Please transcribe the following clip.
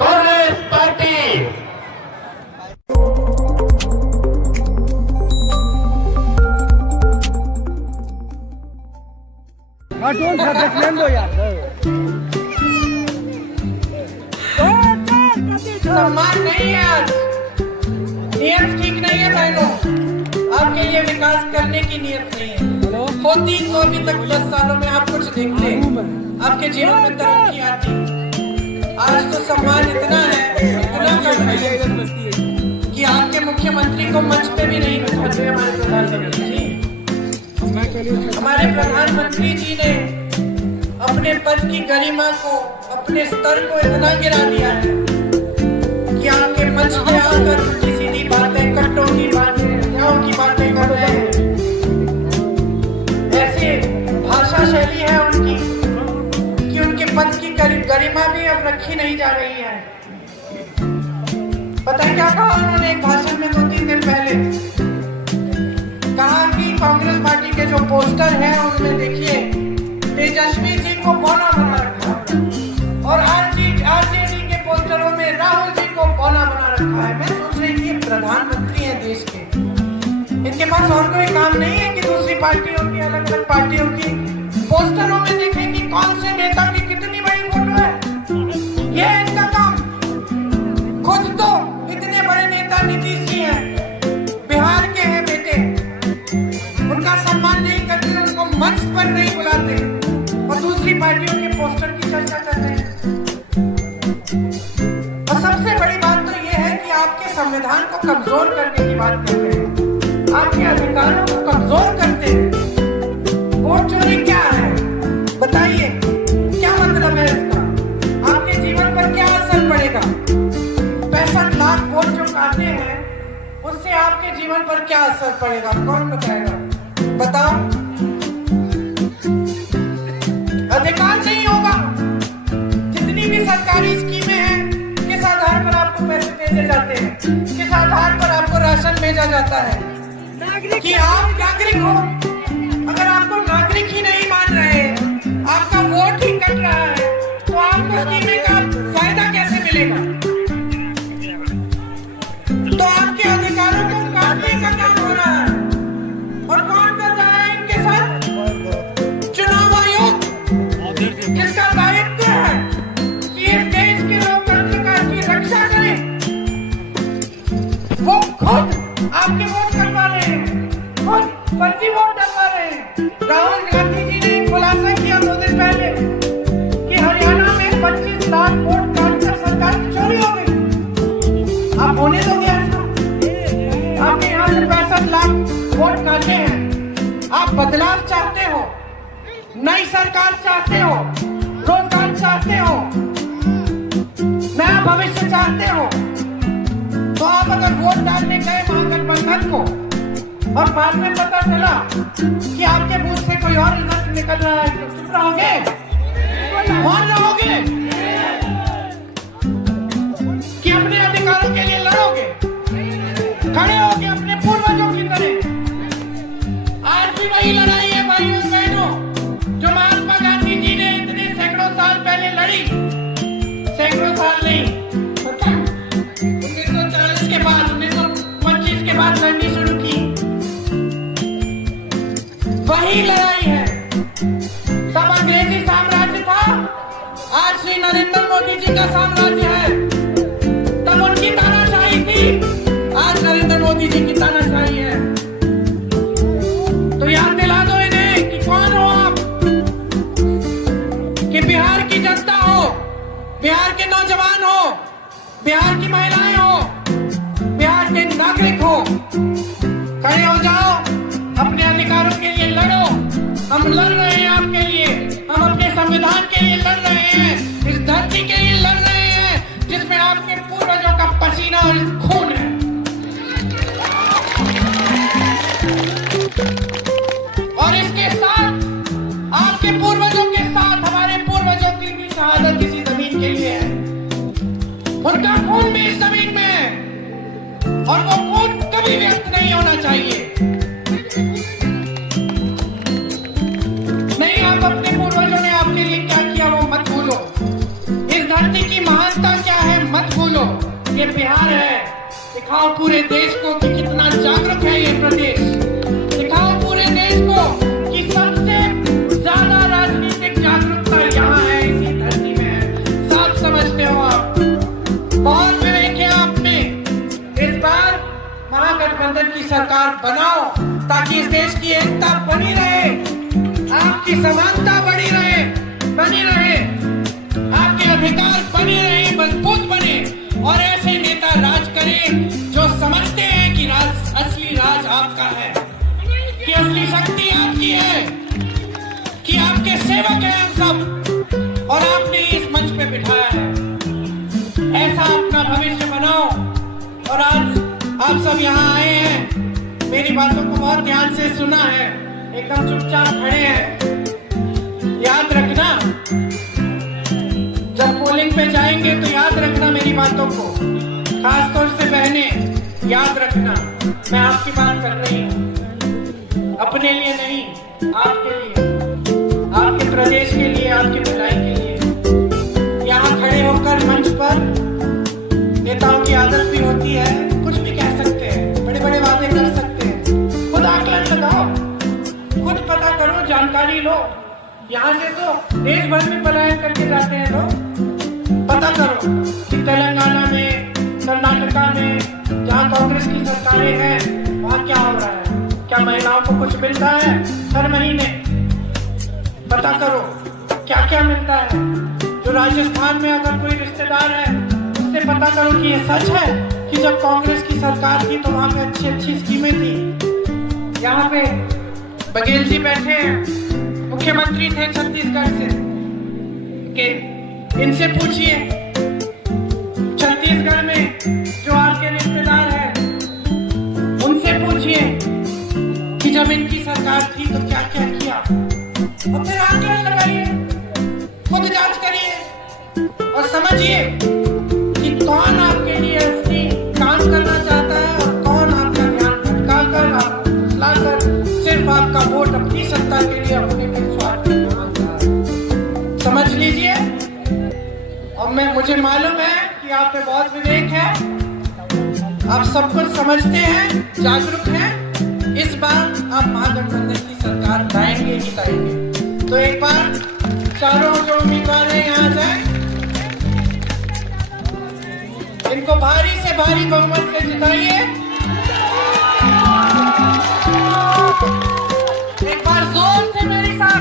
Congress party. सम्मान नहीं है आज, नियत ठीक नहीं है बहनों, आपके लिए विकास करने की नियत नहीं है। होती तो अभी तक 10 सालों में आप कुछ देखते, आपके जीवन में तरक्की आती। आज तो सम्मान इतना है, इतना कम है कि आपके मुख्यमंत्री को मंच पे भी नहीं बिठाते हमारे प्रधानमंत्री जी। हमारे प्रधानमंत्री जी ने अपने पद की गरिमा को, अपने स्तर को इतना गिरा दिया है कि आपके मंच पे आकर उल्टी सीधी बातें, कट्टों की बातें, न्यायों की बातें कर रहे हैं। ऐसी भाषा शैली है उनकी कि उनके पद की गरिमा भी अब रखी नहीं जा रही है। पता है क्या कहा उन्होंने एक भाषण में 2-3 दिन पहले? कहा कि कांग्रेस पार्टी के जो पोस्टर हैं उनमें देखिए तेजस्वी जी को बौना बना रखा है और आरजेडी के पोस्टरों में राहुल जी को बौना बना रखा है। मैं सोच रही थी प्रधानमंत्री हैं देश के, इनके पास और कोई काम नहीं है कि दूसरी पार्टियों की, अलग अलग पार्टियों की पोस्टरों में देखें कि कौन से नेता की कितनी बड़ी फोटो है। ये है इनका काम। खुद तो इतने बड़े नेता नीतीश जी हैं, बिहार के हैं बेटे, उनका सम्मान नहीं करते, उनको मंच पर नहीं बुलाते और दूसरी पार्टियों के पोस्टर की चर्चा करते हैं। और सबसे बड़ी बात तो ये है कि आपके संविधान को कमजोर करने की बात करते हैं, आपके अधिकारों को कमजोर करते हैं। वोट चोरी क्या है बताइए, क्या मतलब है इसका? आपके जीवन पर क्या असर पड़ेगा? 65 लाख वोट जो काटे हैं उससे आपके जीवन पर क्या असर पड़ेगा? कौन बताएगा? बताओ। अधिकार नहीं होगा। जितनी भी सरकारी स्कीमें हैं, किस आधार पर आपको पैसे भेजे जाते हैं, किस आधार पर आपको राशन भेजा जाता है कि आप नागरिक हो। अगर आपको नागरिक ही नहीं मान रहे, आपका वोट ही कट रहा है, तो आपको स्कीमें का फायदा कैसे मिलेगा? तो आपके अधिकारों को काटने का काम हो रहा है। और कौन कर रहा है इनके साथ? चुनाव आयोग, जिसका दायित्व है कि इस देश के लोकतंत्र की रक्षा करे, वो खुद आपके वोट करवा रहे हैं, खुद फर्जी वोट डलवा रहे हैं। राहुल गांधी जी ने एक खुलासा किया 2 दिन पहले कि हरियाणा में 25 लाख वोट काटकर सरकार की चोरी हो गई। आप होने दोगे ऐसा? आपके यहाँ से 65 लाख वोट काटे हैं। आप बदलाव चाहते हो, नई सरकार चाहते हो, रोजगार चाहते हो, नया भविष्य चाहते हो, तो आप अगर वोट डालने गए महागठबंधन को और बाद में पता चला कि आपके बूथ से कोई और रिजल्ट निकल रहा है, तो चुप रहोगे? मौन रहोगे कि अपने अधिकारों के लिए लड़ोगे, खड़े होगे अपने पूर्वजों की तरह? आज भी वही लड़ाई है भाइयों बहनों, जो महात्मा गांधी जी ने इतने सैकड़ों साल पहले लड़ी। सैकड़ों साल नहीं, 1940 के बाद, 1925 के बाद लड़नी शुरू की। वही लड़ाई है। तब अंग्रेजी साम्राज्य था, आज श्री नरेंद्र मोदी जी का साम्राज्य है। तब उनकी तानाशाही थी, आज नरेंद्र मोदी जी की तानाशाही है। तो याद दिला दो इन्हें कि कौन हो आप, कि बिहार की जनता हो, बिहार के नौजवान हो, बिहार की महिलाएं हो, बिहार के नागरिक हो। खड़े हो जाओ, अपने अधिकारों के लिए लड़ो। हम लड़ रहे हैं आपके लिए, हम अपने संविधान के लिए लड़ रहे हैं, इस धरती के लिए लड़ रहे हैं जिसमें आपके पूर्वजों का पसीना और खून है। और इसके साथ आपके पूर्वजों के साथ हमारे पूर्वजों की भी शहादत इसी जमीन के लिए है। उनका खून भी इस जमीन में है और वो खून कभी व्यक्त नहीं होना चाहिए। नहीं, आप अपने पूर्वजों ने दिखाओ पूरे देश को कि कितना जागरूक है ये प्रदेश। दिखाओ पूरे देश को कि सबसे ज्यादा राजनीतिक जागरूकता यहाँ है, इसी धरती में है। सब समझते हो आप, बहुत विवेक है आप में। इस बार महागठबंधन की सरकार बनाओ ताकि इस देश की एकता बनी रहे, आपकी समानता बनी रहे, आपके अधिकार बने रहे, मजबूत बने और ऐसे नेता राज करें जो समझते हैं कि असली राज आपका है, कि असली शक्ति आपकी है, कि आपके सेवक हैं हम सब और आपने इस मंच पे बिठाया है। ऐसा अपना भविष्य बनाओ। और आज आप सब यहाँ आए हैं, मेरी बातों को बहुत ध्यान से सुना है, एकदम चुपचाप खड़े हैं। याद रखना, जब पोलिंग पे जाएंगे तो याद रखना मेरी बातों को, खासतौर से बहने याद रखना, मैं आपकी बात कर रही हूँ, अपने लिए नहीं, आपके लिए, आपके प्रदेश के लिए, आपकी भलाई के लिए। यहाँ खड़े होकर मंच पर नेताओं की आदत भी होती है, कुछ भी कह सकते हैं, बड़े बड़े वादे कर सकते हैं। खुद आकलन लगाओ, खुद पता करो, जानकारी लो। यहाँ से तो देश भर में पलायन करके जाते हैं लोग। पता करो कि तेलंगाना में, कर्नाटका में, जहाँ कांग्रेस की सरकारें हैं, वहाँ क्या हो रहा है, क्या महिलाओं को कुछ मिल रहा है हर महीने? पता करो क्या क्या मिलता है। जो राजस्थान में अगर कोई रिश्तेदार है उससे पता करो कि ये सच है कि जब कांग्रेस की सरकार थी तो वहाँ पे अच्छी अच्छी स्कीमें थी। यहाँ पे बघेल जी बैठे हैं, मुख्यमंत्री थे छत्तीसगढ़ से, के इनसे पूछिए छत्तीसगढ़ में जो आपके रिश्तेदार हैं उनसे पूछिए कि जब इनकी सरकार थी तो क्या क्या किया, और फिर आकलन लगाइए, खुद जांच करिए और समझिए कि कौन आपके लिए असली काम करना चाहता है और कौन आपका ध्यान भटकाकर, आपको फुसलाकर सिर्फ आपका वोट अपनी सत्ता के लिए, अपने स्वार्थ के लिए मांगता है। समझ लीजिए। और मुझे मालूम है कि आप पे बहुत विवेक है, आप सब कुछ समझते हैं, जागरूक हैं। इस बार आप महागठबंधन की सरकार लाएंगे ही लाएंगे। तो एक बार चारों जो उम्मीदवार हैं यहाँ जाए, इनको भारी से भारी बहुमत से जिताइए। एक बार जोर से मेरे साथ